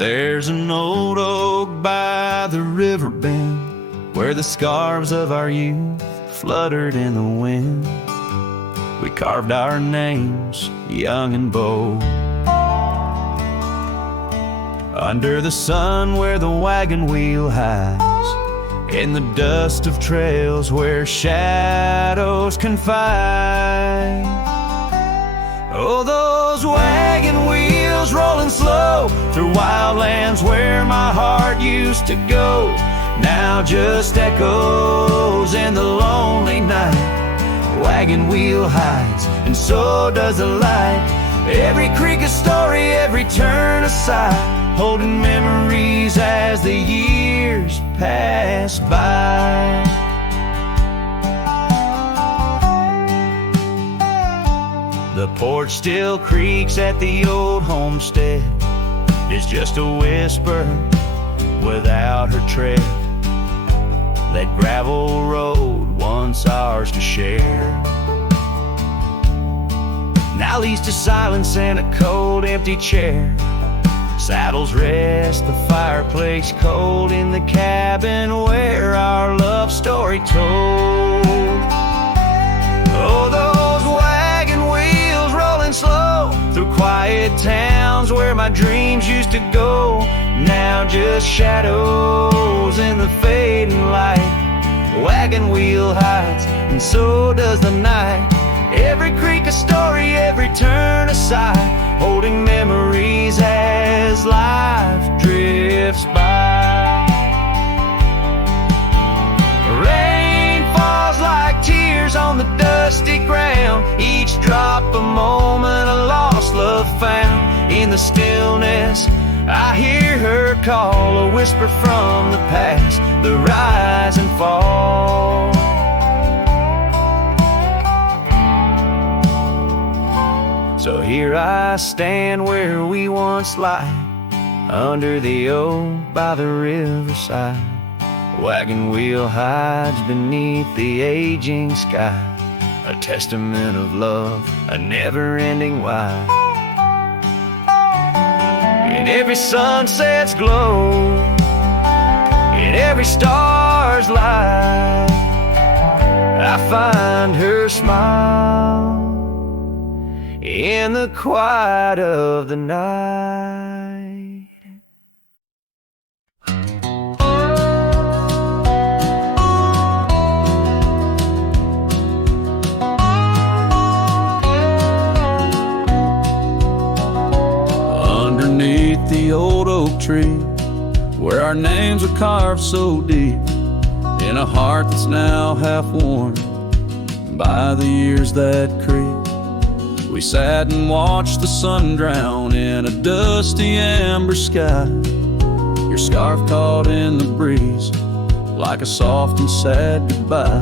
There's an old oak by the river bend where the scarves of our youth fluttered in the wind. We carved our names, young and bold, under the sun where the wagon wheel hides, in the dust of trails where shadows confide. Oh, those wagon wheels rolling slow through wildlands where my heart used to go, now just echoes in the lonely night. Wagon wheel hides, and so does the light. Every creek a story, every turn a sigh, holding memories as the years pass by. The porch still creaks at the old homestead. It's just a whisper without her tread. That gravel road, once ours to share, now leads to silence and a cold, empty chair. Saddles rest, the fireplace cold in the cabin where our love story told. Oh, those wagon wheels rolling slow through quiet towns where my dreams used to go, now just shadows in the fading light. Wagon wheel hides, and so does the night. Every creek a story, every turn a sigh, holding memories as life drifts by. Rain falls like tears on the dusty ground, each drop a moment, a lost love found. In the stillness I hear her call, a whisper from the past, the rise and fall. So here I stand where we once lie, under the oak by the riverside. Wagon wheel hides beneath the aging sky, a testament of love, a never-ending why. In every sunset's glow, in every star's light, I find her smile in the quiet of the night. Underneath the old oak tree, where our names are carved so deep, in a heart that's now half worn by the years that creep, we sat and watched the sun drown in a dusty amber sky. Your scarf caught in the breeze like a soft and sad goodbye.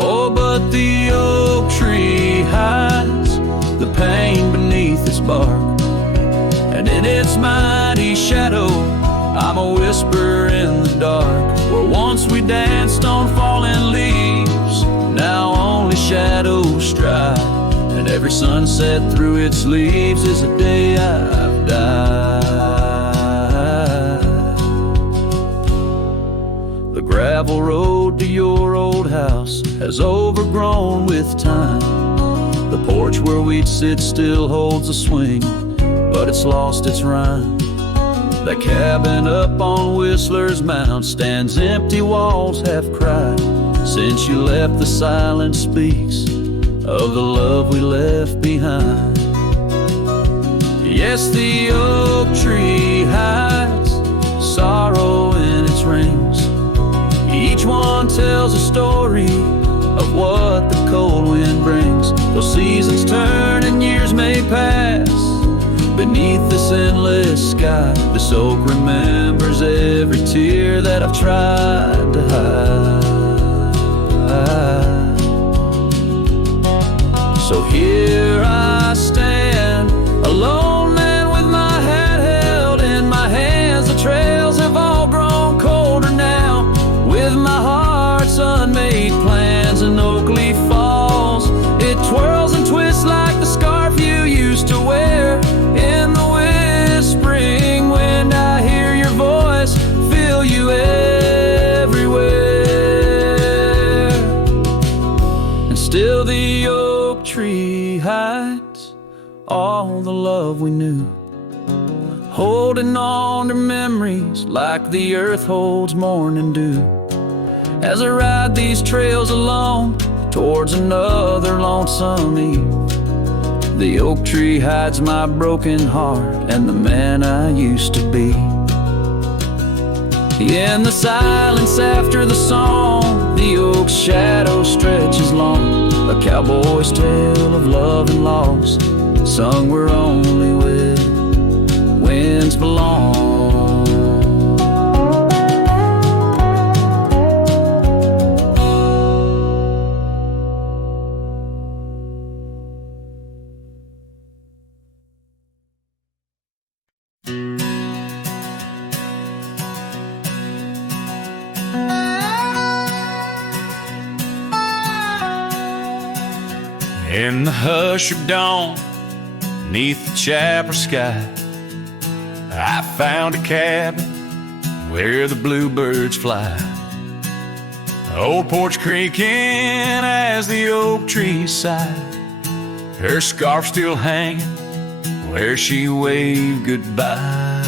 Oh, but the oak tree hides the pain beneath its bark, and in its mighty shadow I'm a whisper in the dark. Where once we danced on falling leaves, now only shadows stride, and every sunset through its leaves is a day I've died. The gravel road to your old house has overgrown with time. The porch where we'd sit still holds a swing, but it's lost its rhyme. That cabin up on Whistler's Mound stands empty, walls have cried. Since you left, the silence speaks of the love we left behind. Yes, the oak tree hides sorrow in its rings. Each one tells a story of what the cold wind brings. Those seasons turn and years may pass beneath this endless sky. This oak remembers every tear that I've tried to hide. So here I stand, a lone man with my hat held in my hands. The trails have all grown colder now, with my heart's unmade plans. An oak leaf falls, it twirls and twists like the scarf you used to wear in the whispering Still the oak tree hides all the love we knew, holding on to memories like the earth holds morning dew. As I ride these trails alone towards another lonesome eve, the oak tree hides my broken heart and the man I used to be. In the silence after the song, the oak's shadow stretches long, a cowboy's tale of love and loss, sung where only winds belong. In the hush of dawn, neath the chapel sky, I found a cabin where the bluebirds fly. Old porch creaking as the oak trees sigh, her scarf still hanging where she waved goodbye.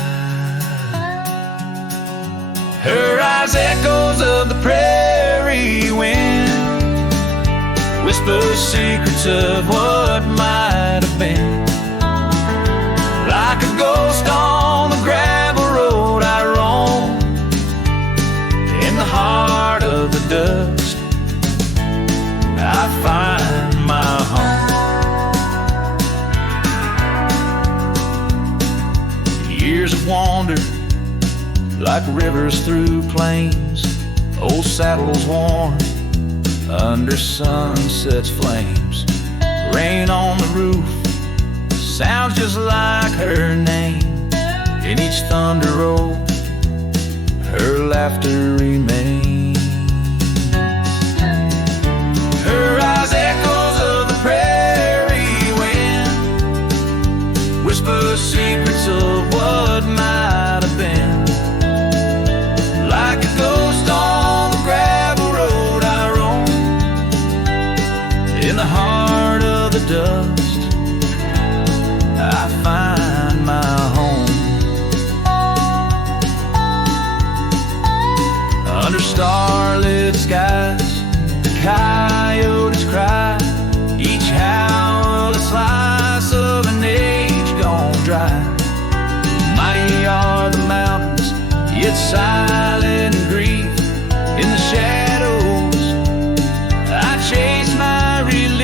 Her eyes echoes of the prairie wind, whispers secrets of what might have been. Like a ghost on the gravel road I roam, in the heart of the dust I find my home. Years of wander like rivers through plains, old saddles worn under sunset's flames. Rain on the roof sounds just like her name. In each thunder roll, her laughter remains. Her eyes echoes of the prairie wind, whisper secrets of what might have been. Like a ghost on the gravel road I roam, in the heart of the dust I find my home. Under starlit skies, the coyotes cry, each howl a slice of an age gone dry. Mighty are the mountains, yet silent in grief. In the shadows I chase my relief.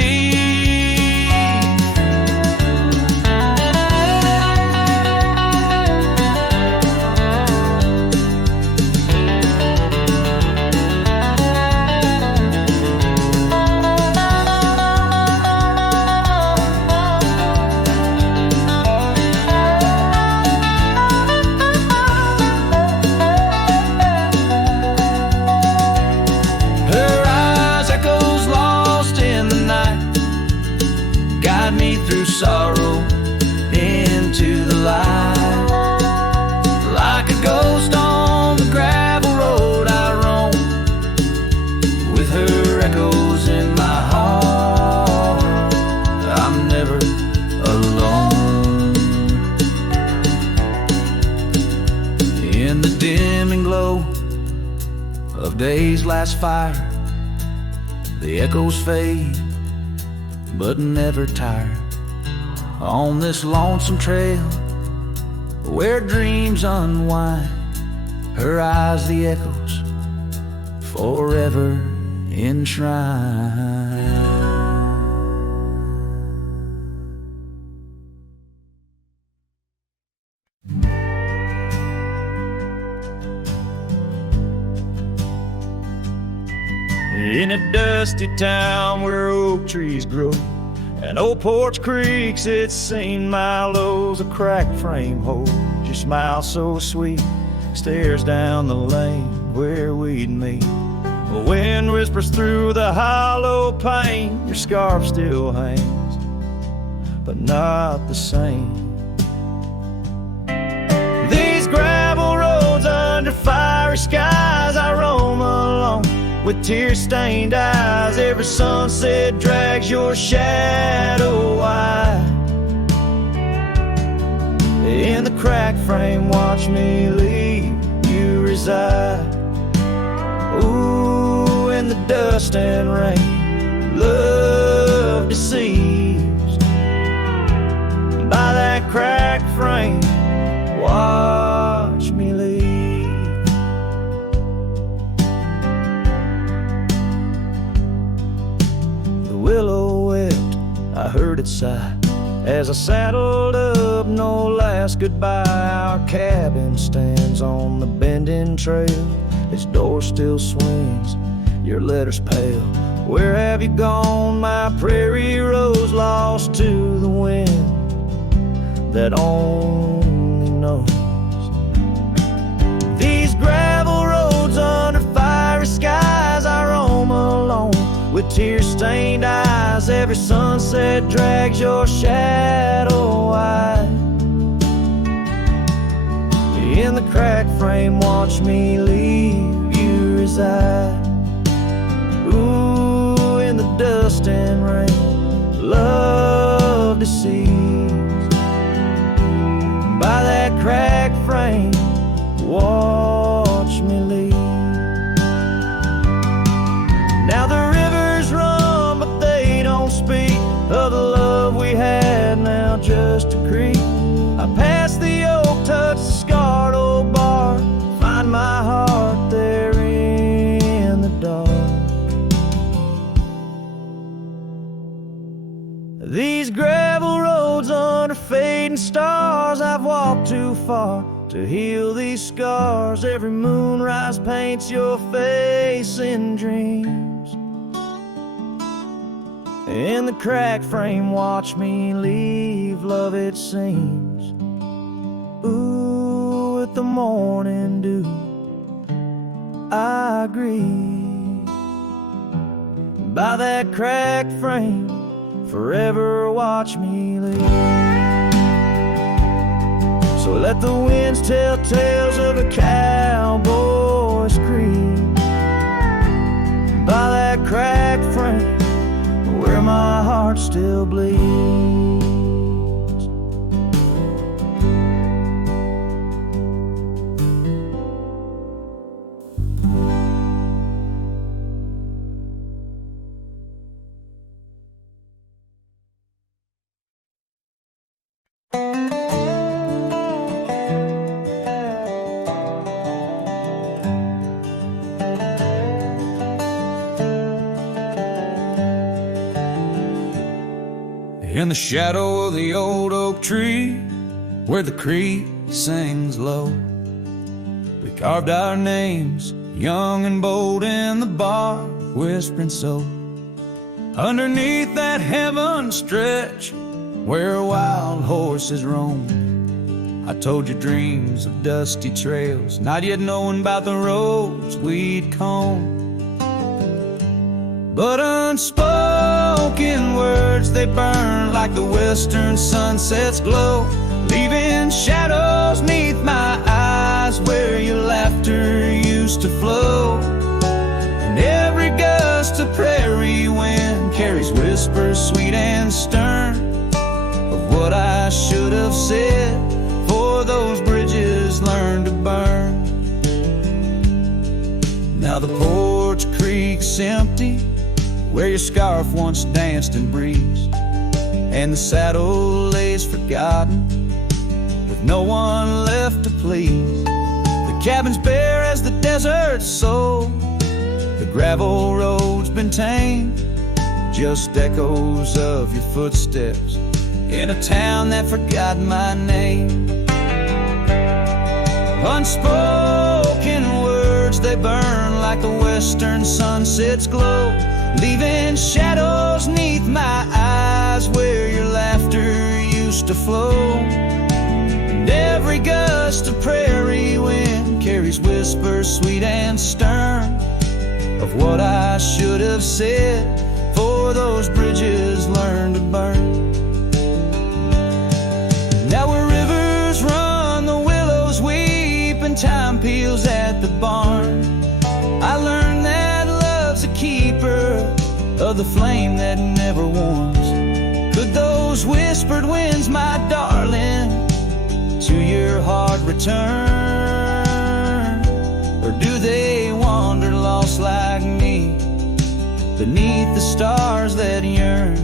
Her eyes echoes lost in the night, guide me through sorrow into the light. Like a ghost on the gravel road I roam, with her echoes in my heart I'm never alone. In the dimming glow of day's last fire, the echoes fade but never tire. On this lonesome trail where dreams unwind, her eyes the echoes forever enshrined. In a dusty town where oak trees grow and old porch creaks, it's seen my lows, a cracked frame holds your smile so sweet, stares down the lane where we'd meet. The wind whispers through the hollow pane, your scarf still hangs, but not the same. These gravel roads under fiery skies I roam alone, with tear-stained eyes. Every sunset drags your shadow wide. In the cracked frame, watch me leave you reside. Ooh, in the dust and rain, love deceived by that cracked frame. Watch me leave. The willow wept, I heard it sigh as I saddled up, no last goodbye. Our cabin stands on the bending trail, its door still swings, your letters pale. Where have you gone, my prairie rose, lost to the wind that only knows? These gravel roads under fiery skies, I roam alone with tear-stained eyes. Every sunset drags your shadow wide. In the cracked frame, watch me leave you reside. Ooh, in the dust and rain, love deceived by that cracked frame. Watch me leave. Now the rivers run, but they don't speak of the love we had, now just a creek. I pass the oak, touch the scarred old bar, find my heart there in the dark. These gravel roads under fading stars, I've walked too far to heal these scars. Every moonrise paints your face in dreams. In the cracked frame, watch me leave, love it seems. Ooh, with the morning dew, I grieve by that cracked frame. Forever watch me leave. So let the winds tell tales of a cowboy's creed by that cracked frame where my heart still bleeds. In the shadow of the old oak tree, where the creek sings low, we carved our names, young and bold, in the bark, whispering so. Underneath that heaven stretch, where wild horses roam, I told you dreams of dusty trails, not yet knowing about the roads we'd comb. But unspoken words, they burn like the western sunset's glow, leaving shadows neath my eyes where your laughter used to flow. And every gust of prairie wind carries whispers sweet and stern of what I should have said before those bridges learned to burn. Now the porch creak's empty, where your scarf once danced and breezed, and the saddle lays forgotten with no one left to please. The cabin's bare as the desert's soul, the gravel road's been tamed, just echoes of your footsteps in a town that forgot my name. Unspoken words, they burn like the western sunset's glow, leaving shadows neath my eyes where your laughter used to flow. And every gust of prairie wind carries whispers sweet and stern of what I should have said before those bridges learned to burn. Now where rivers run, the willows weep, and time peels at the barn, I learned that love of the flame that never warms. Could those whispered winds, my darling, to your heart return? Or do they wander lost like me beneath the stars that yearn?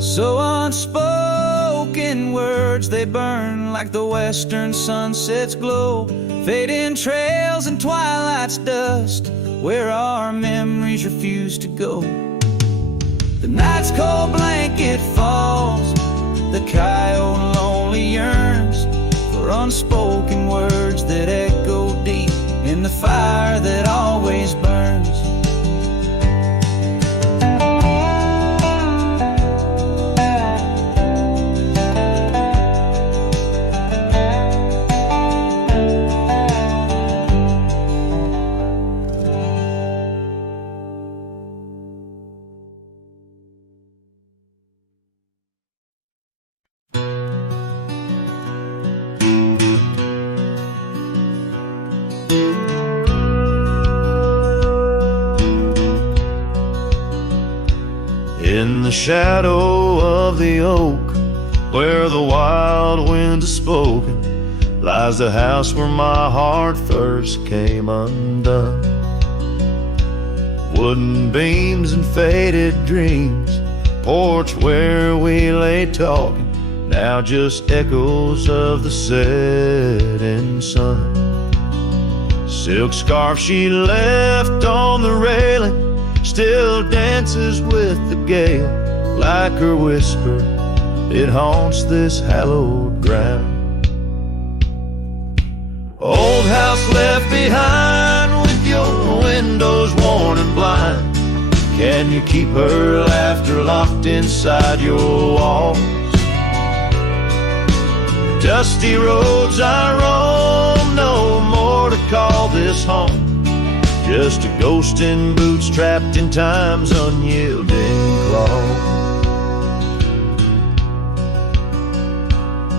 So unspoken words, they burn like the western sunset's glow, fading trails and twilight's dust where our memories refuse to go. The night's cold blanket falls, the coyote lonely yearns for unspoken words that echo deep in the fire that always burns. In the shadow of the oak, where the wild winds are spoken, lies the house where my heart first came undone. Wooden beams and faded dreams, porch where we lay talking, now just echoes of the setting sun. Silk scarf she left on the railing still dances with the gale, like her whisper, it haunts this hallowed ground. Old house left behind with your windows worn and blind, can you keep her laughter locked inside your walls? Dusty roads I roam, no more to call this home, just a ghost in boots trapped in time's unyielding claw.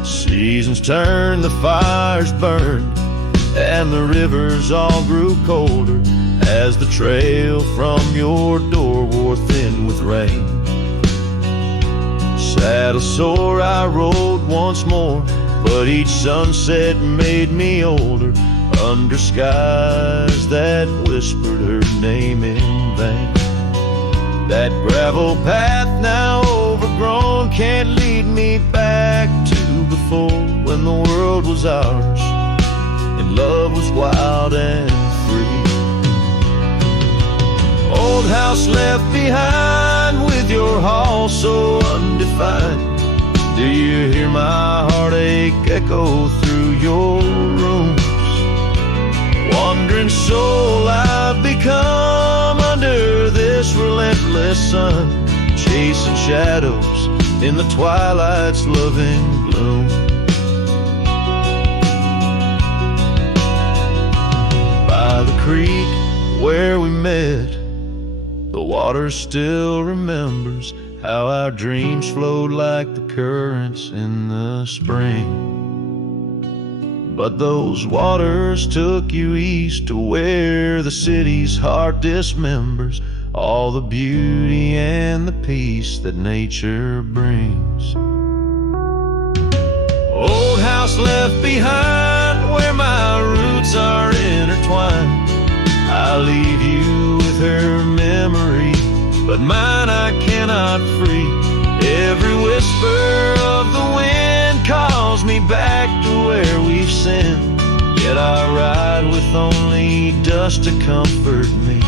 Seasons turned, the fires burned, and the rivers all grew colder as the trail from your door wore thin with rain. Saddle sore I rode once more, but each sunset made me older, under skies that whispered her name in vain. That gravel path now overgrown can't lead me back to before, when the world was ours and love was wild and free. Old house left behind with your hall so undefined, do you hear my heartache echo through your rooms? Wandering soul I've become under this relentless sun, chasing shadows in the twilight's loving gloom. By the creek where we met, the water still remembers how our dreams flowed like the currents in the spring. But those waters took you east to where the city's heart dismembers all the beauty and the peace that nature brings. Old house left behind where my roots are intertwined, I leave you with her memory, but mine I cannot free. Every whisper of the wind calls me back to where we've sinned, yet I ride with only dust to comfort me.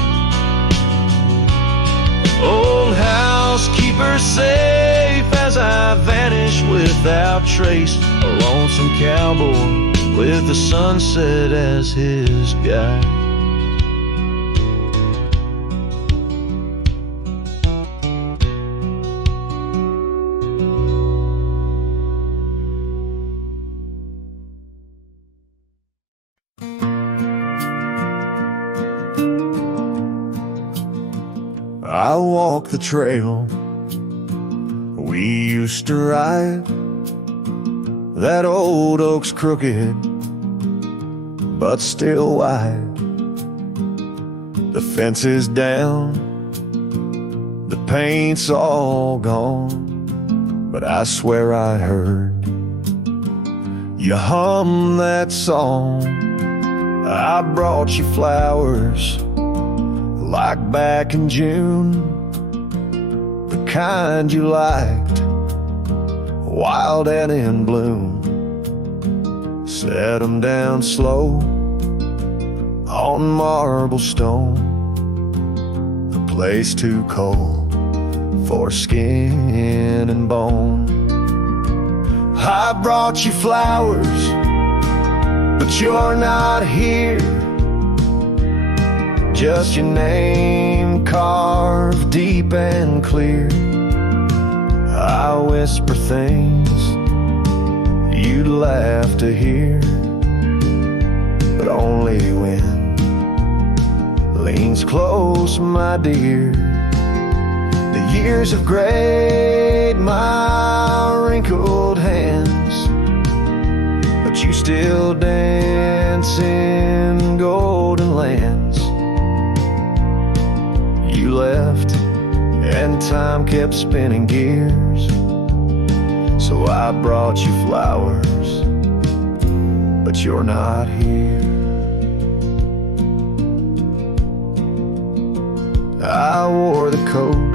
Old house, keep her safe as I vanish without trace, a lonesome cowboy with the sunset as his guide. I walk the trail we used to ride. That old oak's crooked, but still wide. The fence is down, paint's all gone, but I swear I heard you hum that song. I brought you flowers like back in June, the kind you liked, wild and in bloom. Set 'em down slow on marble stone, a place too cold for skin and bone. I brought you flowers, but you're not here. Just your name carved deep and clear. I whisper things you'd laugh to hear, but only when leans close, my dear. The years have grayed my wrinkled hands, but you still dance in golden lands. You left and time kept spinning gears, so I brought you flowers, but you're not here. I wore the coat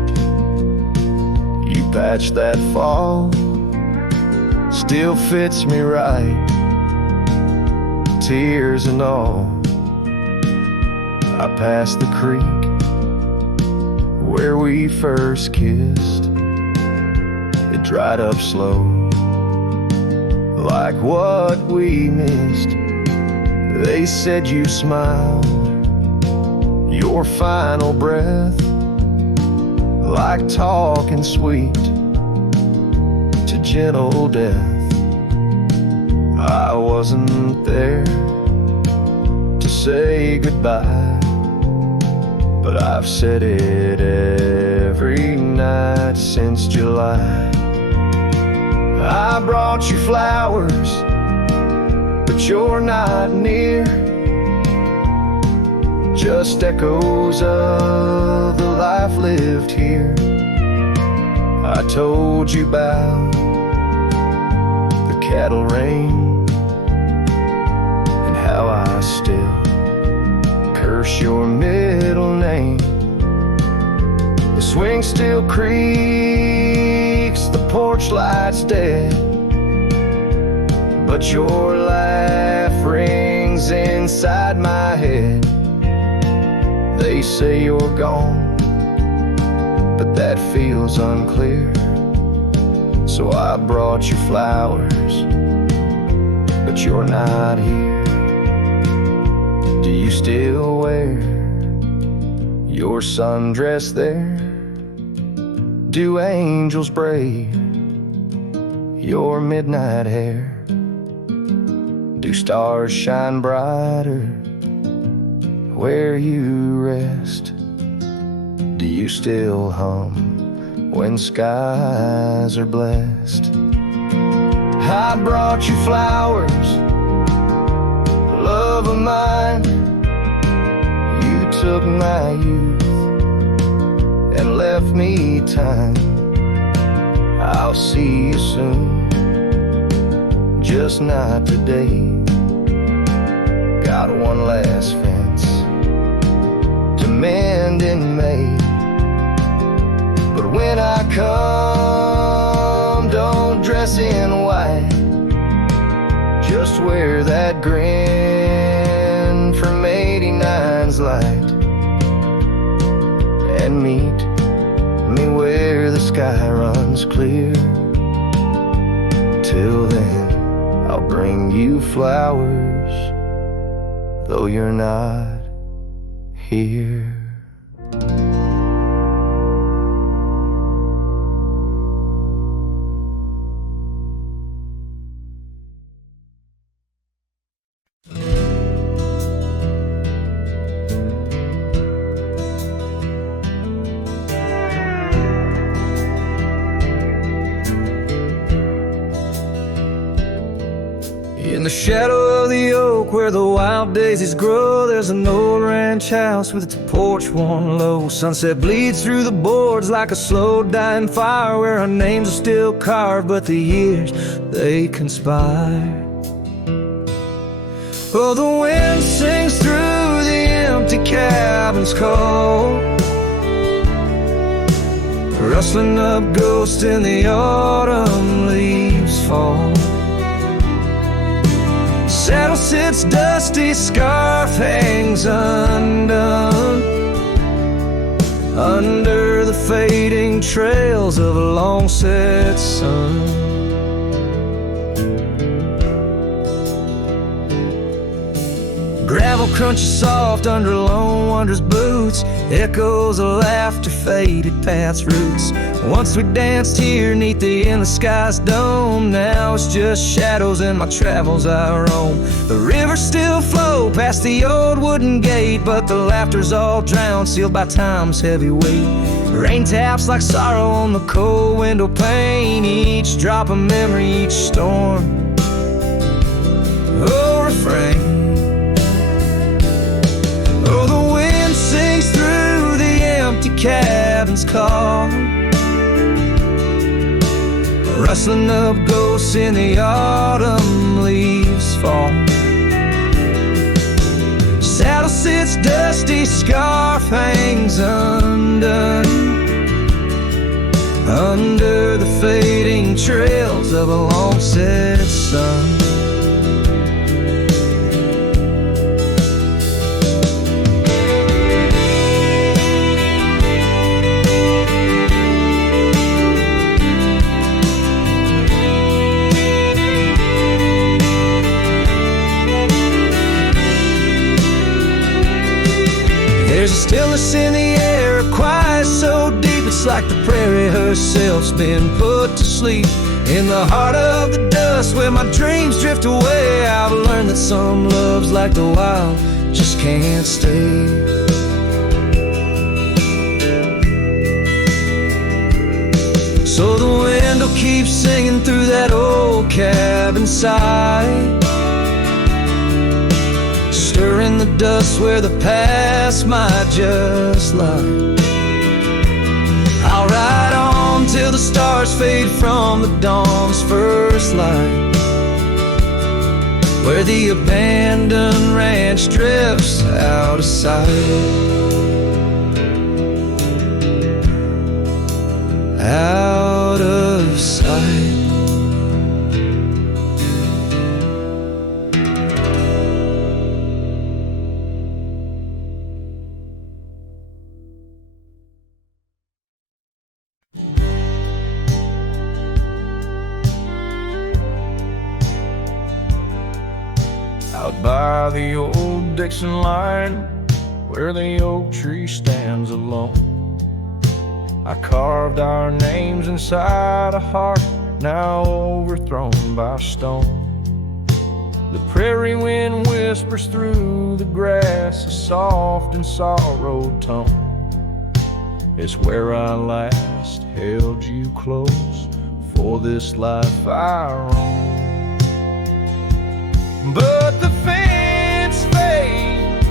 you patched that fall, still fits me right, tears and all. I passed the creek where we first kissed. It dried up slow, like what we missed. They said you smiled, your final breath, like talking sweet to gentle death. I wasn't there to say goodbye, but I've said it every night since July. I brought you flowers, but you're not near. Just echoes of the life lived here. I told you about the cattle rain and how I still curse your middle name. The swing still creaks, the porch light's dead, but your laugh rings inside my head. They say you're gone, but that feels unclear. So I brought you flowers, but you're not here. Do you still wear your sundress there? Do angels braid your midnight hair? Do stars shine brighter where you rest? Do you still hum when skies are blessed? I brought you flowers, love of mine. You took my youth and left me time. I'll see you soon, just not today. Got one last fence to mend in May, but when I come, don't dress in white. Just wear that grin from 89's light, and meet me where the sky runs clear. Till then, I'll bring you flowers, though you're not here. In the shadow of the oak where the wild daisies grow, there's an old ranch house with its porch worn low. Sunset bleeds through the boards like a slow dying fire, where our names are still carved but the years, they conspire. Oh, the wind sings through the empty cabin's call, rustling up ghosts in the autumn leaves fall. Saddle sits dusty, scarf hangs undone, under the fading trails of a long set sun. Gravel crunches soft under lone wanderer's boots, echoes of laughter faded past roots. Once we danced here neath the endless sky's dome, now it's just shadows in my travels I roam. The rivers still flow past the old wooden gate, but the laughter's all drowned, sealed by time's heavy weight. Rain taps like sorrow on the cold window pane, each drop a memory, each storm a refrain. Oh, the wind sings through the empty cabin's call, rustling up ghosts in the autumn leaves fall. Saddle sits dusty, scarf hangs undone, under the fading trails of a long set sun. There's a stillness in the air, a quiet so deep it's like the prairie herself's been put to sleep. In the heart of the dust where my dreams drift away, I've learned that some loves like the wild just can't stay. So the wind will keep singing through that old cabin side, stirring the dust where the past might just lie. I'll ride on till the stars fade from the dawn's first light, where the abandoned ranch drifts out of sight. Out of sight. Out by the old Dixon line, where the oak tree stands alone, I carved our names inside a heart now overthrown by stone. The prairie wind whispers through the grass a soft and sorrowed tone. It's where I last held you close for this life I roam. But the fence fades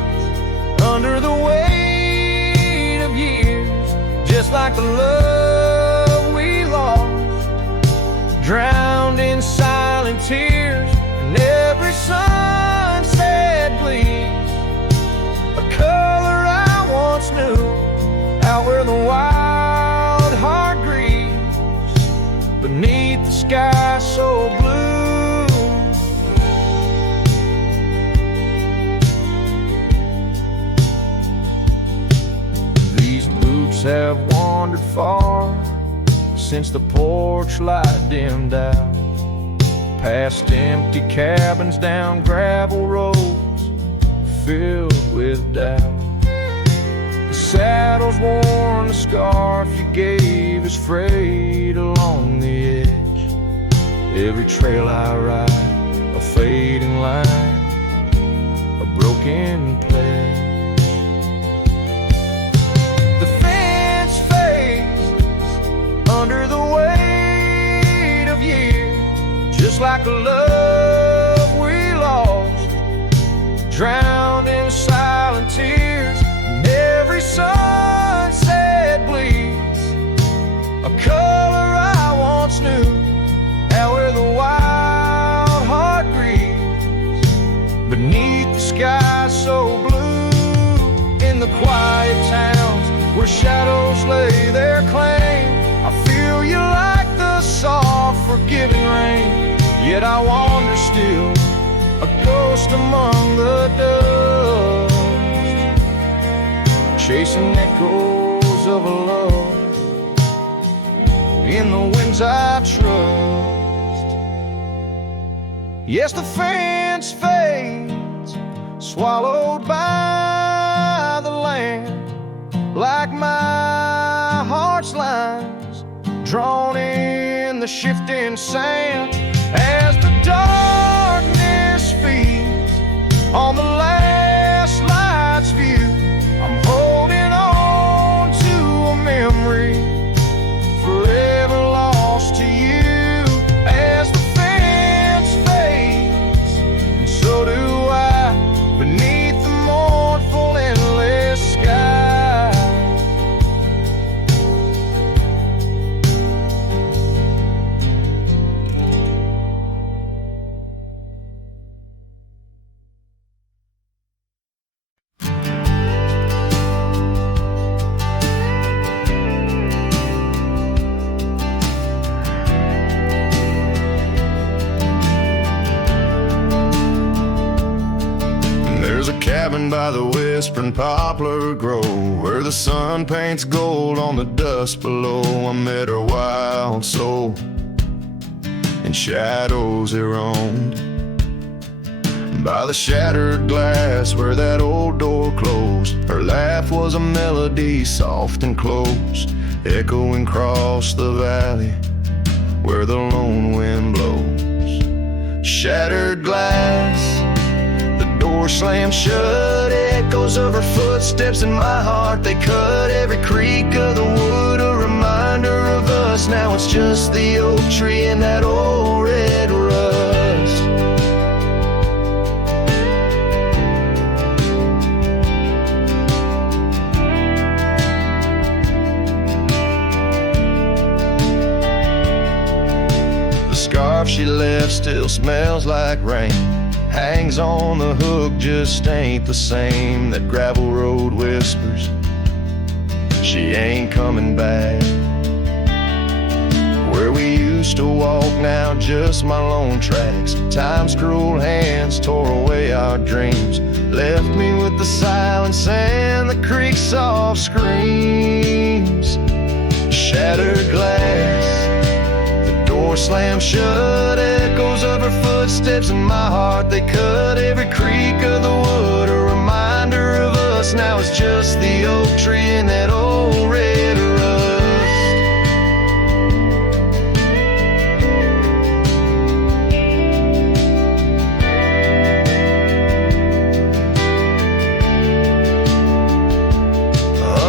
under the weight of years, just like the love we lost, drowned in silent tears. And every sunset bleeds a color I once knew, out where the wild heart grieves beneath the sky so blue. Have wandered far since the porch light dimmed out, past empty cabins, down gravel roads filled with doubt. The saddle's worn, the scarf you gave is frayed along the edge. Every trail I ride, a fading line, a broken pledge. Under the weight of years, just like the love we where shadows lay their claim. I feel you like the soft, forgiving rain. Yet I wander still, a ghost among the dust, chasing echoes of a love in the winds I trust. Yes, the fence fades, swallowed by the land, like my heart's lines drawn in the shifting sand. As the darkness feeds on the last light's view, I'm holding on to a memory forever lost to you. As the fence fades, and so do I, beneath the mournful endless sky. There's a cabin by the whispering poplar grove, where the sun paints gold on the dust below. I met her wild soul in shadows it roamed, by the shattered glass where that old door closed. Her laugh was a melody, soft and close, echoing across the valley where the lone wind blows. Shattered glass, the door slammed shut, echoes of her footsteps in my heart. They cut every creak of the wood, a reminder of us. Now it's just the oak tree and that old red rust. The scarf she left still smells like rain, hangs on the hook, just ain't the same. That gravel road whispers she ain't coming back. Where we used to walk, now just my lone tracks. Time's cruel hands tore away our dreams, left me with the silence and the creek's soft screams. Shattered glass, the door slammed shut, echoes of her footsteps in my heart. They cut every creak of the wood, a reminder of us. Now it's just the oak tree and that old red rust.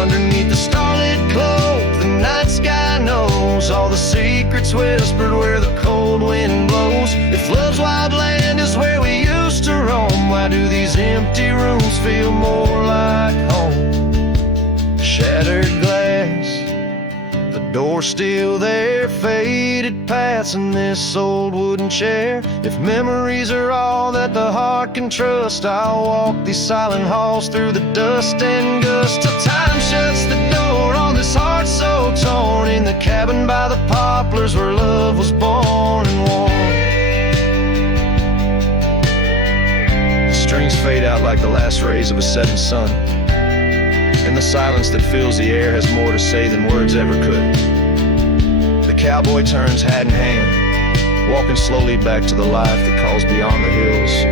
Underneath the starlit cloak, the night sky knows all the secrets whispered where the cold wind blows. If love's wild land is where we used to roam, why do these empty rooms feel more like home? Shattered glass, the door still there, faded paths and this old wooden chair. If memories are all that the heart can trust, I'll walk these silent halls through the dust and gust, till time shuts the door on this heart so torn, in the cabin by the poplars where love was born and worn. The strings fade out like the last rays of a setting sun, and the silence that fills the air has more to say than words ever could. The cowboy turns hat in hand, walking slowly back to the life that calls beyond the hills.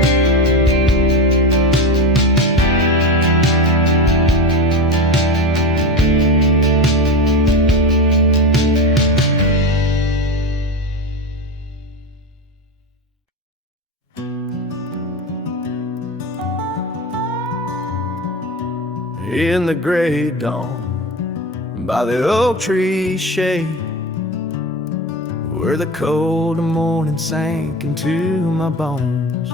In the gray dawn, by the oak tree shade, where the cold morning sank into my bones,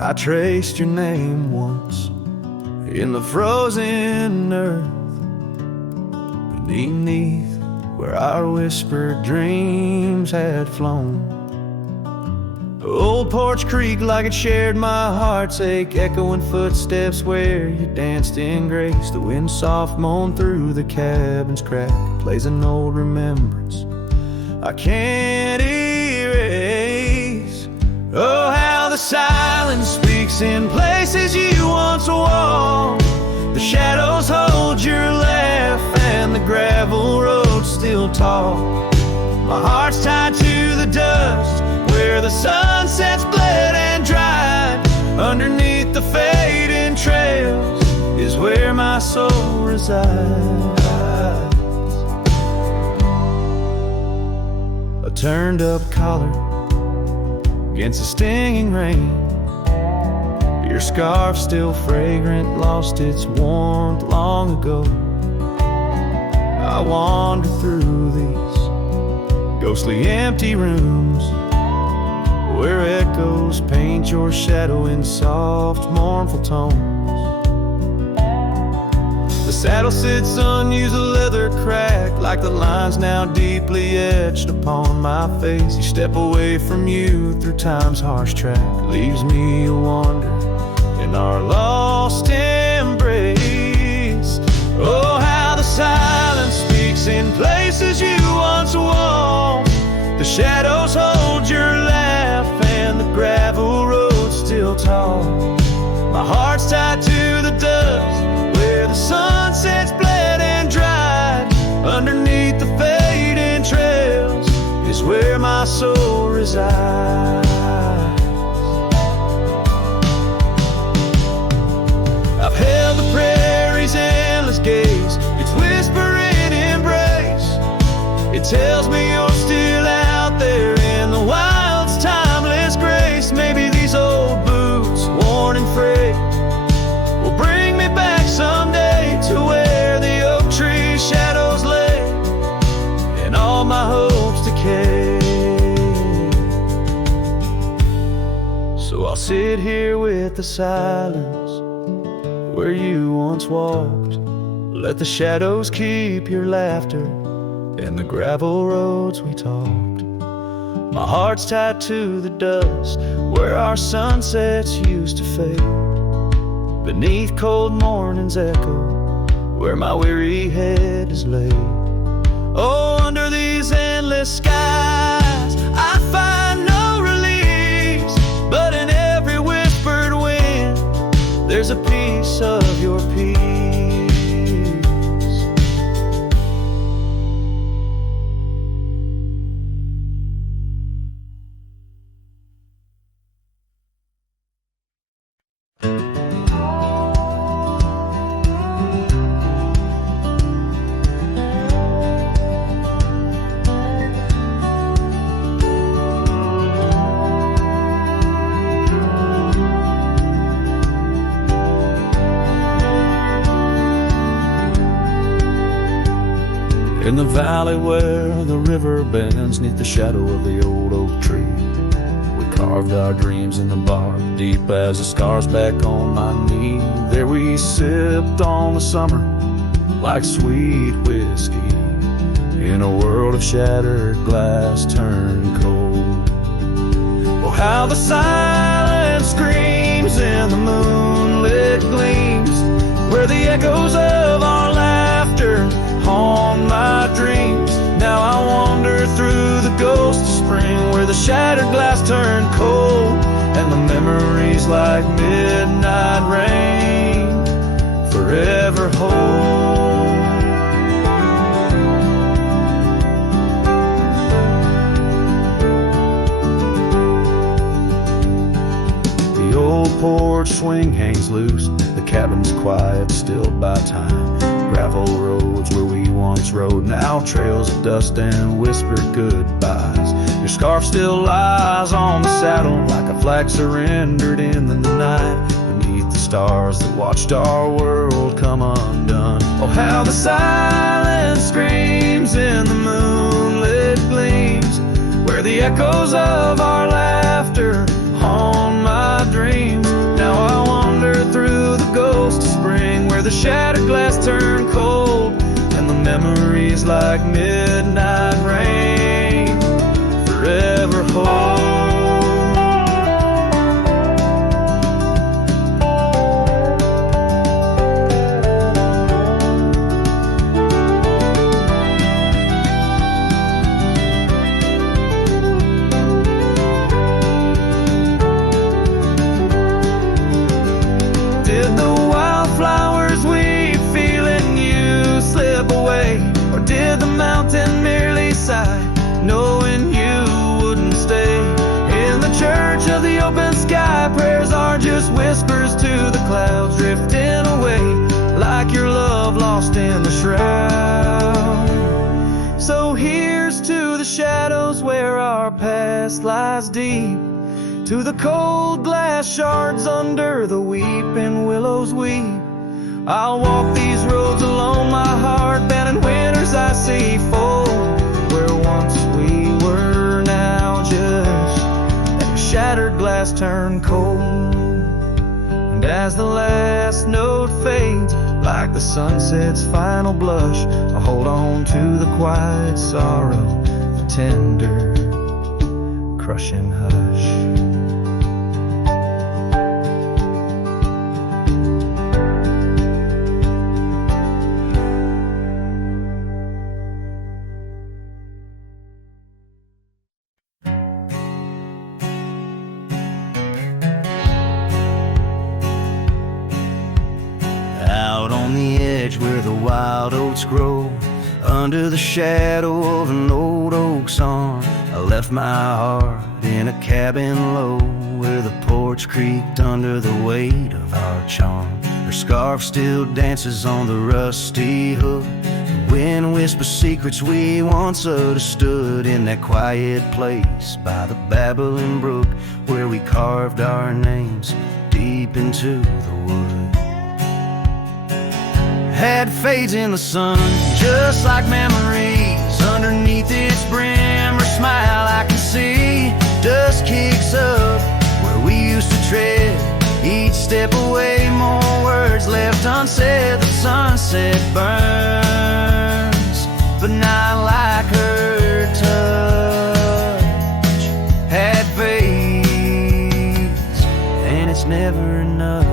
I traced your name once in the frozen earth, beneath where our whispered dreams had flown. Old porch creak like it shared my heart's ache, echoing footsteps where you danced in grace. The wind soft moaned through the cabin's crack, plays an old remembrance I can't erase. Oh, how the silence speaks in places you once walked. The shadows hold your laugh and the gravel road still talk. My heart's tied to the dust where the sunsets bled and dried. Underneath the fading trails is where my soul resides. A turned up collar against the stinging rain. Your scarf still fragrant, lost its warmth long ago. I wander through these ghostly empty rooms where echoes paint your shadow in soft, mournful tones. The saddle sits unused, the leather cracked, like the lines now deeply etched upon my face. You step away from you through time's harsh track, leaves me a wander in our lost embrace. Oh, how the silence speaks in places you once walked. The shadows hold your laugh and the gravel road still tall. My heart's tied to the dust where the sunsets bled and dried. Underneath the fading trails is where my soul resides. I've held the prairie's endless gaze, its whispering embrace. It tells me you're still out there in the wild's timeless grace. Maybe these old boots, worn and frayed, will bring me back someday to where the oak tree shadows lay and all my hopes decay. So I'll sit here with the silence where you once walked. Let the shadows keep your laughter and the gravel roads we talked. My heart's tied to the dust where our sunsets used to fade. Beneath cold morning's echo where my weary head is laid. Oh, under these endless skies I find no release, but in every whispered wind there's a piece of your peace. In the valley where the river bends neath the shadow of the old oak tree, we carved our dreams in the bark, deep as the scars back on my knee. There we sipped on the summer like sweet whiskey, in a world of shattered glass turned cold. Oh, how the silence screams in the moonlit gleams, where the echoes of our laughter haunt my dreams. Now I wander through the ghost of spring, where the shattered glass turned cold and the memories like midnight rain forever hold. The old porch swing hangs loose, the cabin's quiet, still by time. Gravel roads where we once rode, now trails of dust and whispered goodbyes. Your scarf still lies on the saddle like a flag surrendered in the night, beneath the stars that watched our world come undone. Oh, how the silence screams in the moonlit gleams, where the echoes of our laughter haunt my dreams. Now I wander through the ghost of spring, where the shattered glass turned cold and the memories like midnight rain forever hold. the shadows where our past lies deep, to the cold glass shards under the weeping willows weep. I'll walk these roads alone, my heart bent in winters I see fold, where once we were now just a shattered glass turned cold. And as the last note fades, like the sunset's final blush, I hold on to the quiet sorrow, the tender, crushing hush. Where the wild oats grow, under the shadow of an old oak's arm, I left my heart in a cabin low, where the porch creaked under the weight of our charm. Her scarf still dances on the rusty hook. The wind whispers secrets we once understood, in that quiet place by the babbling brook, where we carved our names deep into the wood. Had fades in the sun, just like memories. Underneath its brim, her smile I can see. Dust kicks up where we used to tread. Each step away, more words left unsaid. The sunset burns, but not like her touch. Had fades, and it's never enough.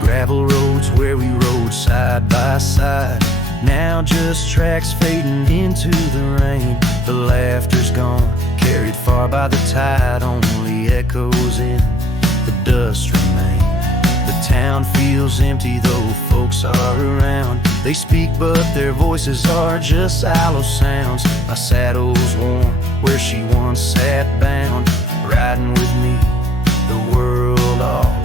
Gravel roads where we rode side by side, now just tracks fading into the rain. The laughter's gone, carried far by the tide, only echoes in the dust remain. The town feels empty though folks are around. They speak but their voices are just hollow sounds. My saddle's warm where she once sat bound, riding with me the world all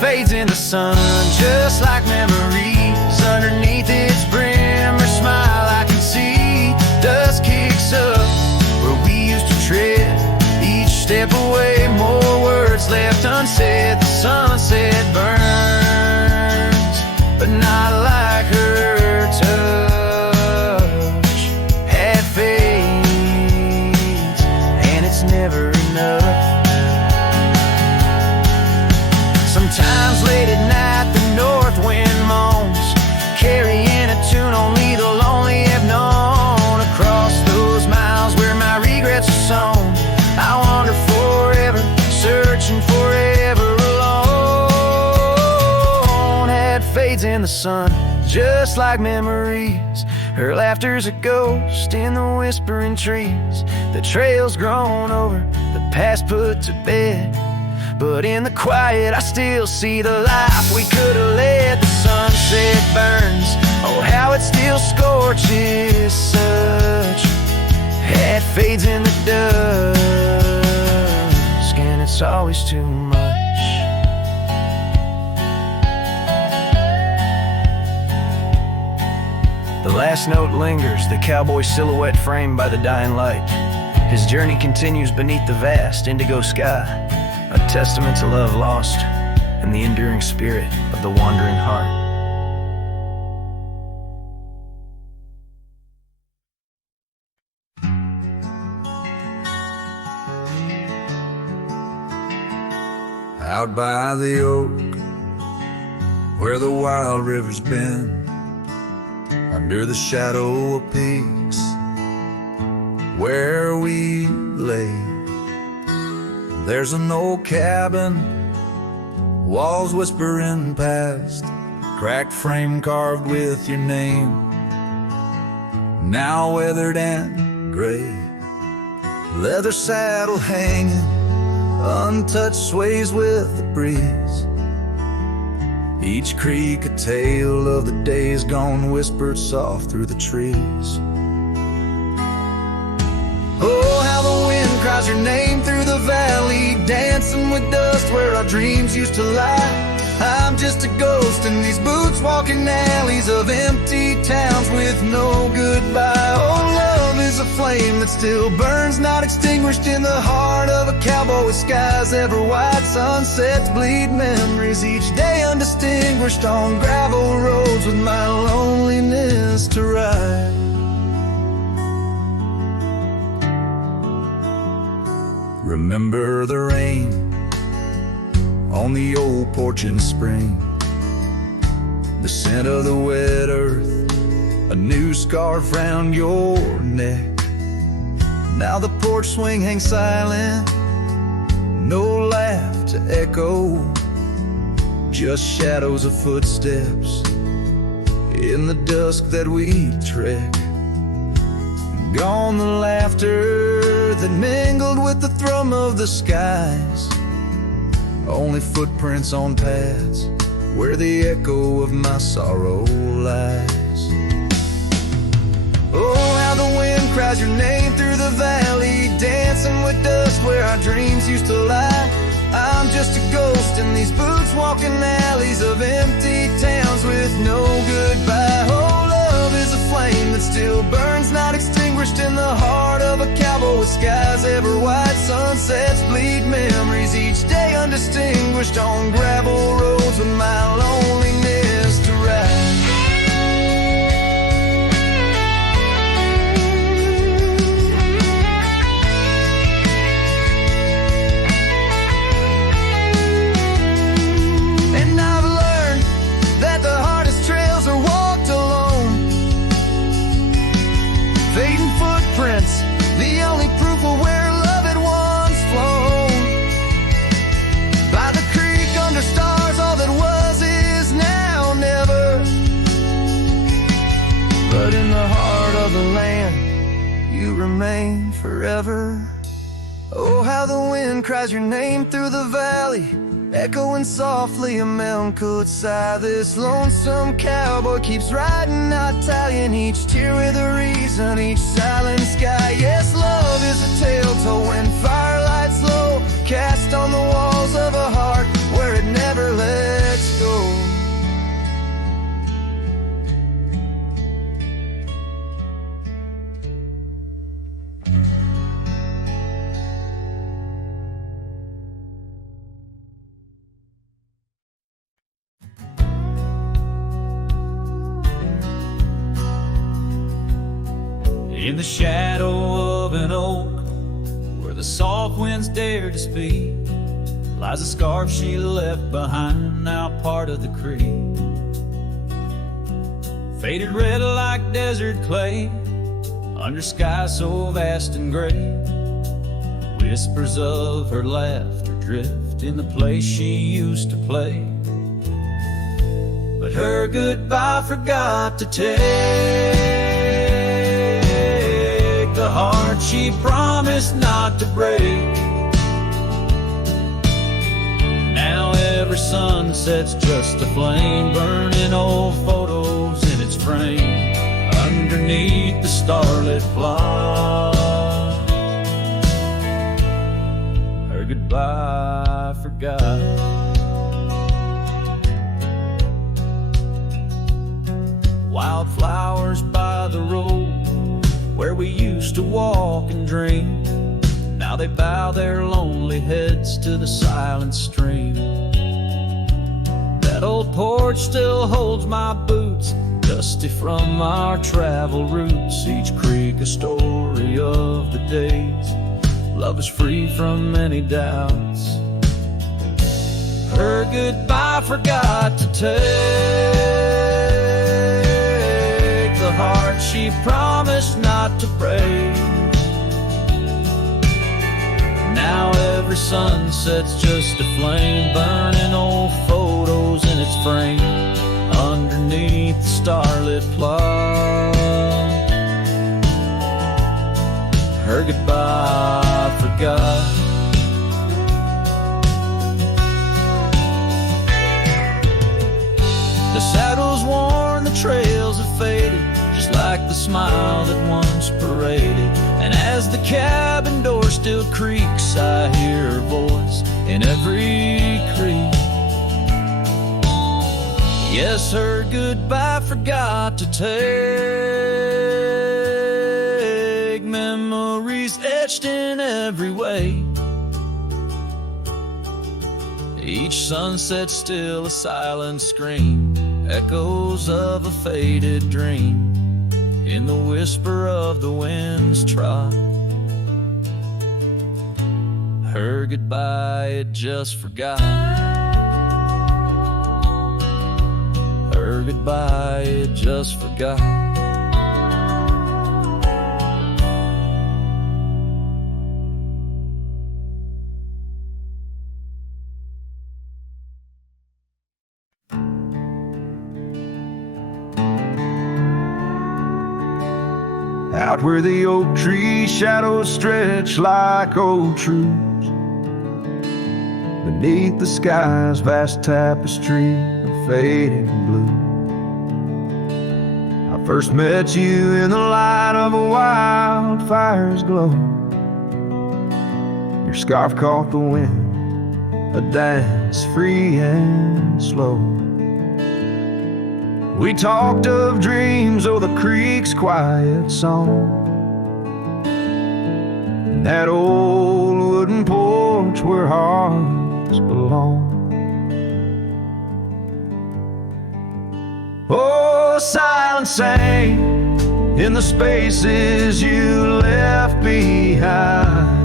fades in the sun, just like memories. Underneath its brim, her smile I can see. Dust kicks up where we used to tread. Each step away, more words left unsaid. The sunset burns, but not like her touch. Had fades, and it's never enough. Sometimes late at night the north wind moans, carrying a tune only the lonely have known. Across those miles where my regrets are sown, I wander forever, searching forever alone. Had fades in the sun, just like memories. Her laughter's a ghost in the whispering trees. The trail's grown over, the past put to bed, but in the quiet I still see the life we could have led. The sunset burns, oh how it still scorches such. It fades in the dusk, and it's always too much. The last note lingers, the cowboy silhouette framed by the dying light. His journey continues beneath the vast indigo sky, a testament to love lost and the enduring spirit of the wandering heart. Out by the oak, where the wild river's been, under the shadow of peaks, where we lay, there's an old cabin, walls whispering past, cracked frame carved with your name, now weathered and gray. Leather saddle hanging, untouched sways with the breeze. Each creak a tale of the days gone, whispered soft through the trees. Oh, how the wind cries your name through the valley, dancing with dust where our dreams used to lie. I'm just a ghost in these boots walking alleys of empty towns with no goodbye. Oh, love is a flame that still burns, not extinguished in the heart of a cowboy with skies ever white. Sunsets bleed memories each day undistinguished on gravel roads with my loneliness to ride. Remember the rain on the old porch in spring, the scent of the wet earth, a new scarf round your neck. Now the porch swing hangs silent, no laugh to echo, just shadows of footsteps in the dusk that we trek. Gone the laughter that mingled with the thrum of the skies, only footprints on paths where the echo of my sorrow lies. Oh, how the wind cries your name through the valley, dancing with dust where our dreams used to lie. I'm just a ghost in these boots walking alleys of empty towns with no goodbye. Oh, love is a flame that still burns, not extinguished in the heart of a cowboy with skies ever white. Sunsets bleed memories each day undistinguished on gravel roads with my loneliness to ride. And I've learned that the hardest trails are walked alone. Fading footprints, the only proof of where love had once flown. By the creek under stars, all that was is now never. But in the heart of the land, you remain forever. Oh, how the wind cries your name through the valley, echoing softly a melancholy sigh. This lonesome cowboy keeps riding, not tallying each tear with a reason, each silent sky. Yes, love is a tale told when firelight's low, cast on the walls of a heart where it never lets go. In the shadow of an oak, where the soft winds dare to speak, lies a scarf she left behind, now part of the creek. Faded red like desert clay, under sky so vast and gray. Whispers of her laughter drift in the place she used to play. But her goodbye forgot to take the heart she promised not to break. Now every sunset's just a flame, burning old photos in its frame underneath the starlit plot. Her goodbye forgot. Wildflowers by the road where we used to walk and dream, now they bow their lonely heads to the silent stream. That old porch still holds my boots, dusty from our travel routes. Each creek a story of the days love is free from any doubts. Her goodbye forgot to take the heart she promised not to break. Now every sunset's just a flame, burning old photos in its frame underneath the starlit plot. Her goodbye forgot. The saddle's worn, the trails have faded, just like the smile that once paraded. And as the cabin door still creaks, I hear her voice in every creak. Yes, her goodbye forgot to take. Memories etched in every way. Each sunset still a silent scream, echoes of a faded dream in the whisper of the wind's trot. Her goodbye it just forgot. Her goodbye it just forgot. Out where the oak tree shadows stretch like old truths, beneath the sky's vast tapestry of fading blue. I first met you in the light of a wildfire's glow. Your scarf caught the wind, a dance free and slow. We talked of dreams, oh, the creek's quiet song, and that old wooden porch where hearts belong. Oh, silence sang in the spaces you left behind,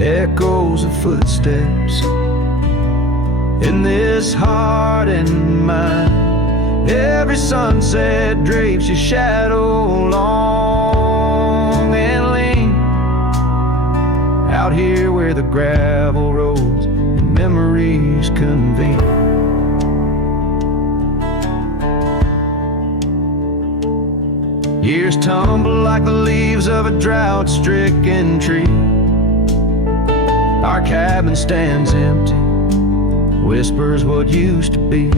echoes of footsteps in this heart and mind. Every sunset drapes your shadow long and lean, out here where the gravel roads and memories convene. Years tumble like the leaves of a drought-stricken tree. Our cabin stands empty, whispers what used to be.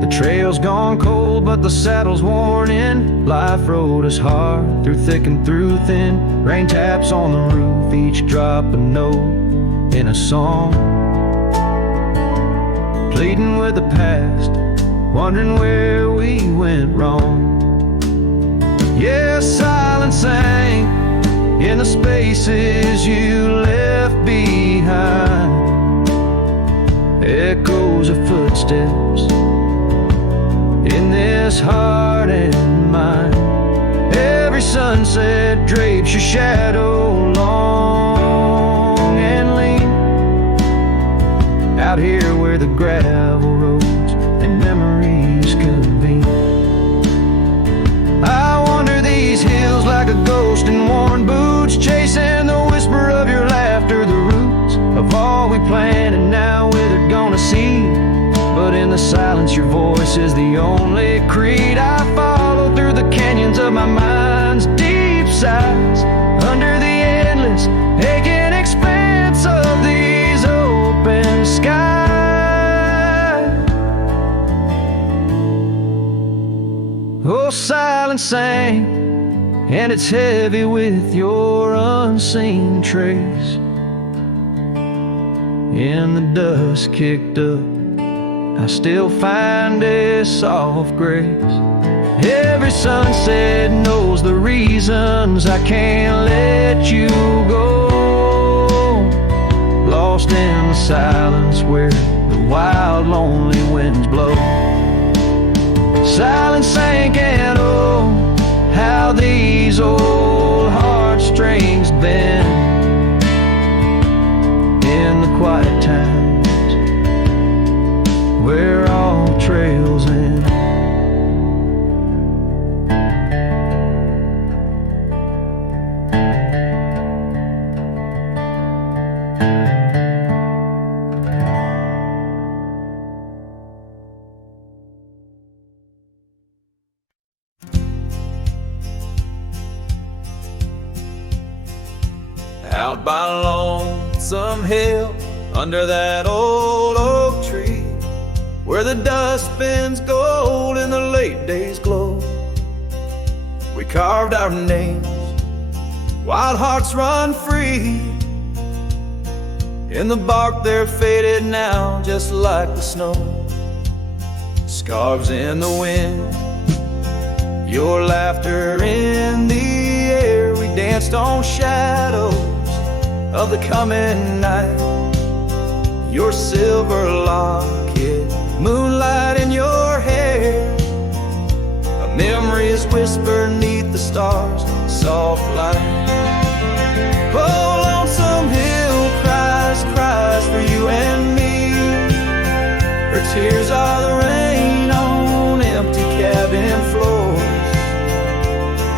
The trail's gone cold, but the saddle's worn in. Life rode us hard, through thick and through thin. Rain taps on the roof, each drop a note in a song. Pleading with the past, wondering where we went wrong. Yes, silence sang in the spaces you left behind, echoes of footsteps in this heart and mind. Every sunset drapes your shadow long and lean, out here where the gravel roads and memories convene. I wander these hills like a ghost in worn boots, chasing the whisper of your laughter, the roots of all we planned and now withered gonna see. But in the silence your voice is the only creed I follow through the canyons of my mind's deep sighs, under the endless aching expanse of these open skies. Oh, silence sang, and it's heavy with your unseen trace. In the dust kicked up, I still find a soft grace. Every sunset knows the reasons I can't let you go. Lost in the silence where the wild, lonely winds blow. Silence sank and oh, how these old heartstrings bend in the quiet times where all trails end. Out by Lonesome Hill, under that old oak tree, where the dust spins gold in the late day's glow, we carved our names, wild hearts run free In the bark they're faded now, just like the snow. Scarves in the wind, your laughter in the air. We danced on shadows of the coming night. Your silver locket, moonlight in your hair. A memory is whispered neath the stars, soft light. Oh, lonesome hill cries for you and me. Her tears are the rain on empty cabin floors.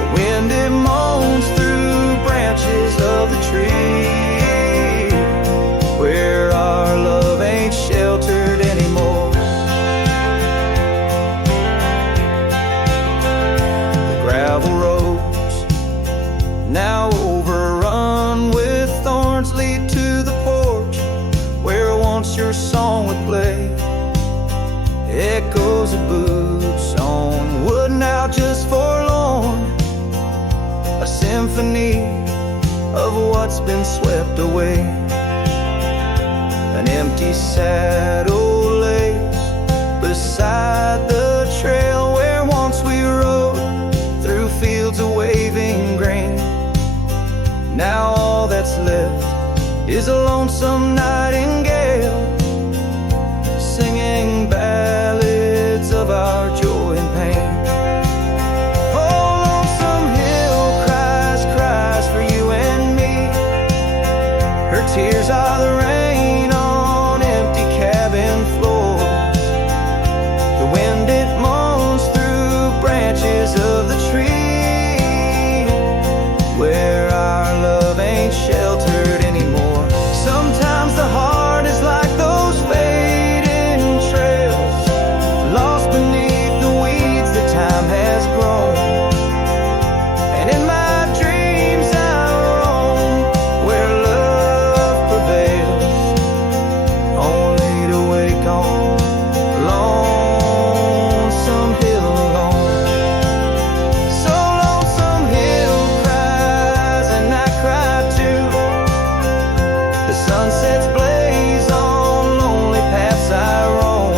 The wind, it moans through branches of the tree, where our love ain't sheltered anymore. The gravel roads, now overrun with thorns, lead to the porch where once your song would play. Echoes of boots on wood, now just forlorn. A symphony of what's been swept away. An empty saddle lays beside the trail where once we rode through fields of waving grain. Now all that's left is a lonesome nightingale, singing ballads of our joy and pain. Oh, lonesome hill cries for you and me. Her tears are the rain on empty cabin floors. The wind, it moans through branches of the tree, where our love ain't sheltered anymore. Sometimes the heart is like those fading trails, lost beneath the weeds that time has grown. And in my dreams I roam where love prevails, only to wake on lonesome hill alone. So lonesome hill cries and I cry too. The sunsets blaze on lonely paths I roam,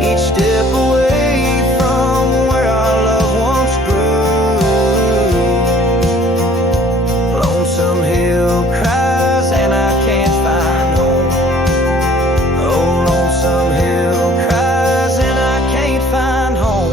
each step away from where our love once grew. Lonesome hill cries and I can't find home. Oh, lonesome hill cries and I can't find home.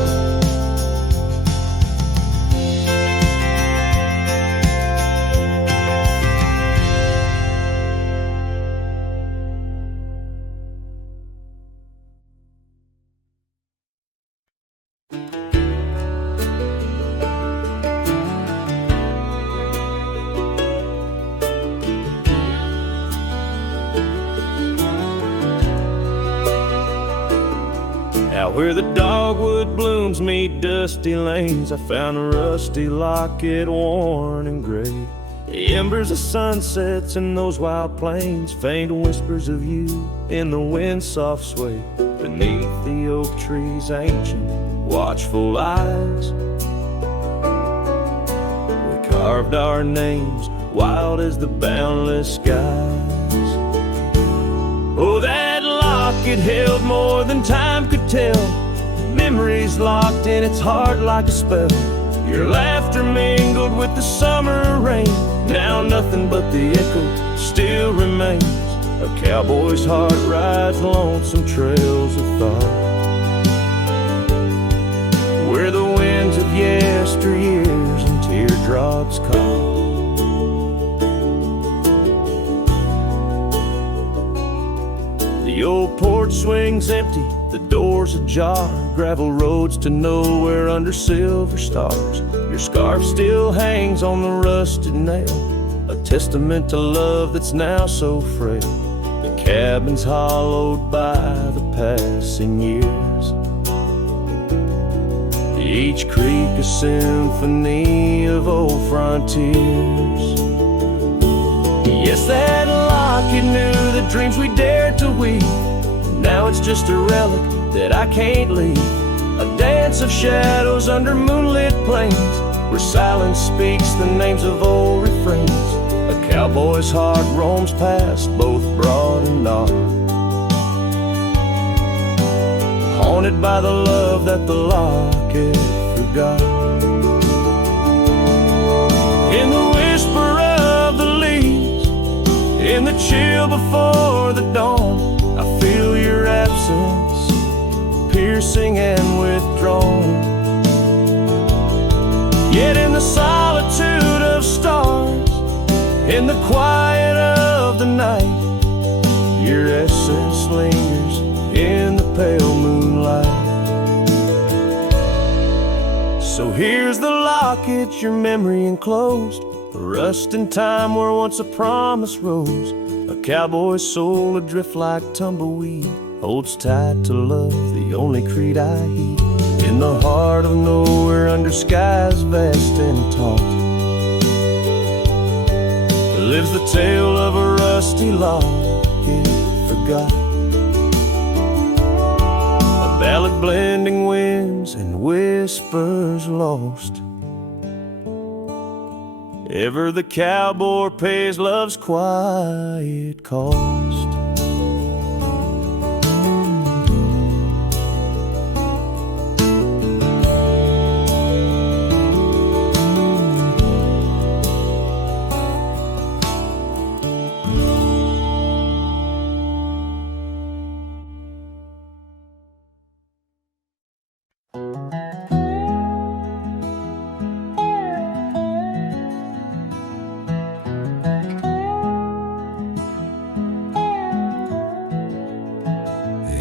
Out where the dogwood blooms meet dusty lanes, I found a rusty locket worn and gray. The embers of sunsets in those wild plains, faint whispers of you in the wind's soft sway. Beneath the oak tree's ancient, watchful eyes, we carved our names wild as the boundless skies. Oh, that locket held more than time could tell, memories locked in its heart like a spell. Your laughter mingled with the summer rain, now nothing but the echo still remains. A cowboy's heart rides lonesome trails of thought, where the winds of yesteryears and teardrops caught. The old porch swings empty, the doors ajar, gravel roads to nowhere under silver stars. Your scarf still hangs on the rusted nail, a testament to love that's now so frail. The cabin's hollowed by the passing years, each creek a symphony of old frontiers. Yes, that locket knew the dreams we dared to weave. Now it's just a relic that I can't leave, a dance of shadows under moonlit plains, where silence speaks the names of old refrains. A cowboy's heart roams past both broad and dark, haunted by the love that the locket forgot. In the whisper of the leaves, in the chill before the dawn, I feel your absence, piercing and withdrawn. Yet in the solitude of stars, in the quiet of the night, your essence lingers in the pale moonlight. So here's the locket, your memory enclosed, a rust in time where once a promise rose. A cowboy's soul adrift like tumbleweed holds tight to love, the only creed I heed. In the heart of nowhere, under skies vast and tall, lives the tale of a rusty locket forgot. A ballad blending winds and whispers lost. Ever the cowboy pays love's quiet cost.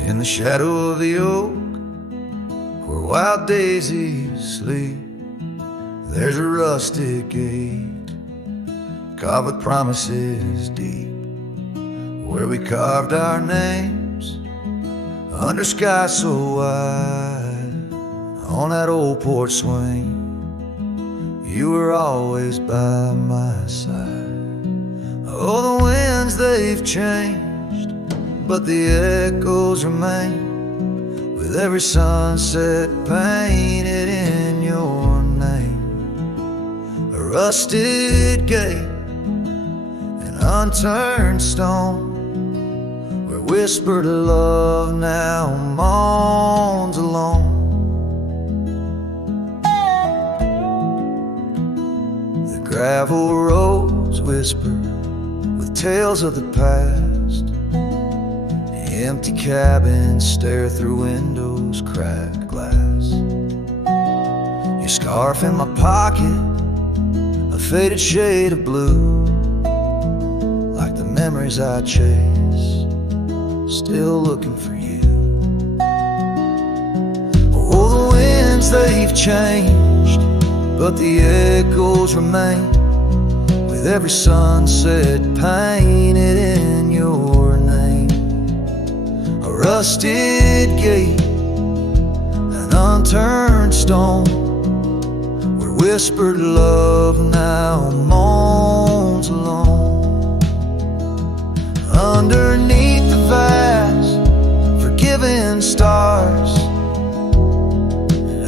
In the shadow of the oak, where wild daisies sleep, there's a rustic gate carved with promises deep, where we carved our names under sky so wide. On that old porch swing, you were always by my side. Oh, the winds, they've changed, but the echoes remain, with every sunset painted in your name. A rusted gate, an unturned stone, where whispered love now moans alone. The gravel roads whisper with tales of the past. Empty cabins stare through windows, cracked glass. Your scarf in my pocket, a faded shade of blue, like the memories I chase, still looking for you. Oh, the winds, they've changed, but the echoes remain, with every sunset painted in your name. A rusted gate, an unturned stone, where whispered love now moans alone. Underneath the vast, forgiving stars,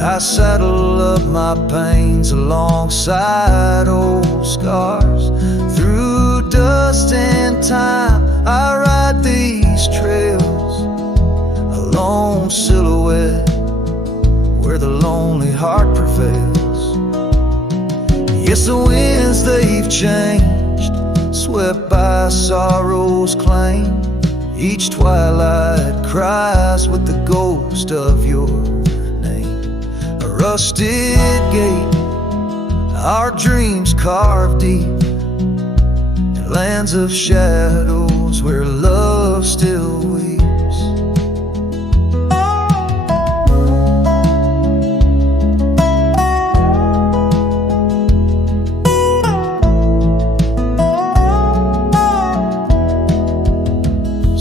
I saddle up my pains alongside old scars. Through dust and time, I ride these trails, a lone silhouette where the lonely heart prevails. Yes, the winds, they've changed, swept by sorrow's claim. Each twilight cries with the ghost of your name. A rusted gate, our dreams carved deep, in lands of shadows where love still weeps.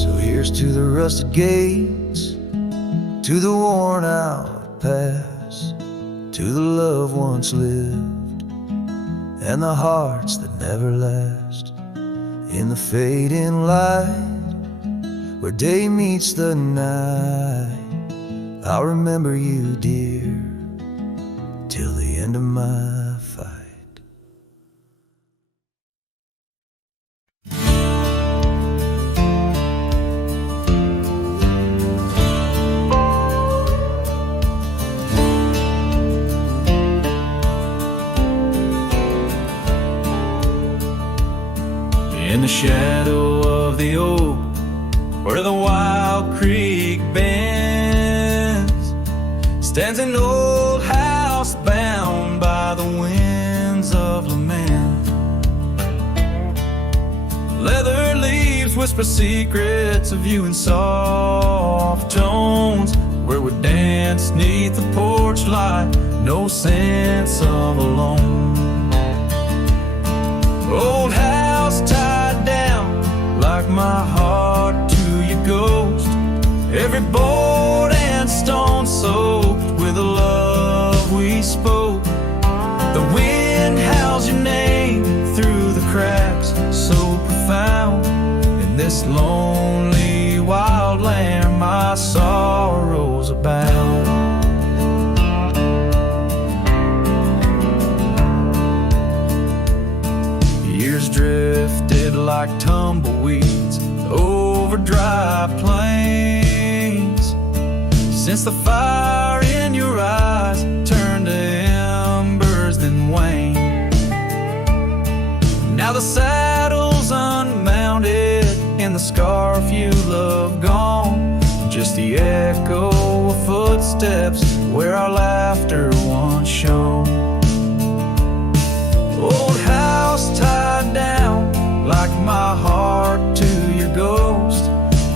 So here's to the rusted gates, to the worn out past, to the love once lived, and the hearts that never last. In the fading light, where day meets the night, I'll remember you, dear, till the end of my shadow of the oak, where the wild creek bends, stands an old house bound by the winds of lament. Leather leaves whisper secrets of you in soft tones, where we dance neath the porch light, no sense of alone. Old house tied down like my heart to your ghost, every board and stone soaked with the love we spoke. The wind howls your name through the cracks, so profound. In this lonely wild land my sorrows abound. Years drifted like tumbleweeds over dry plains, since the fire in your eyes turned to embers then waned. Now the saddle's unmounted and the scarf you love gone, just the echo of footsteps where our laughter once shone. Old house tied down like my heart to your ghost,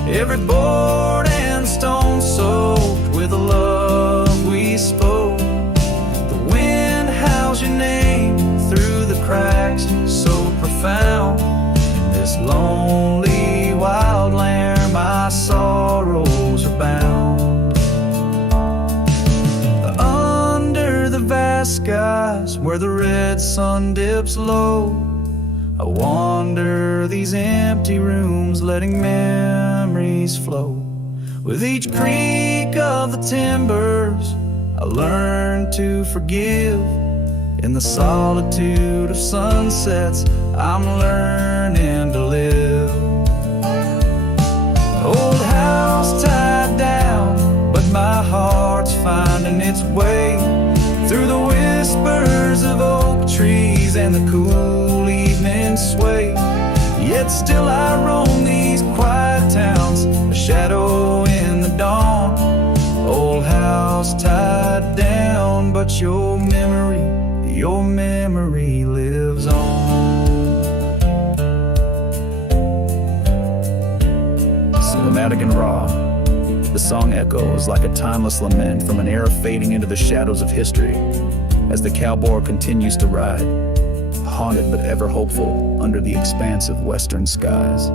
every board and stone soaked with the love we spoke. The wind howls your name through the cracks, so profound. In this lonely wild land my sorrows are bound. Under the vast skies where the red sun dips low, I wander these empty rooms, letting memories flow. With each creak of the timbers I learn to forgive. In the solitude of sunsets I'm learning to live. Old house tied down, but my heart's finding its way through the whispers of oak trees and the cool evening sway. Yet still I roam these quiet towns, a shadow in the dawn. Old house tied down, but your memory lives on. Cinematic and raw, the song echoes like a timeless lament from an era fading into the shadows of history as the cowboy continues to ride, haunted but ever hopeful under the expansive western skies.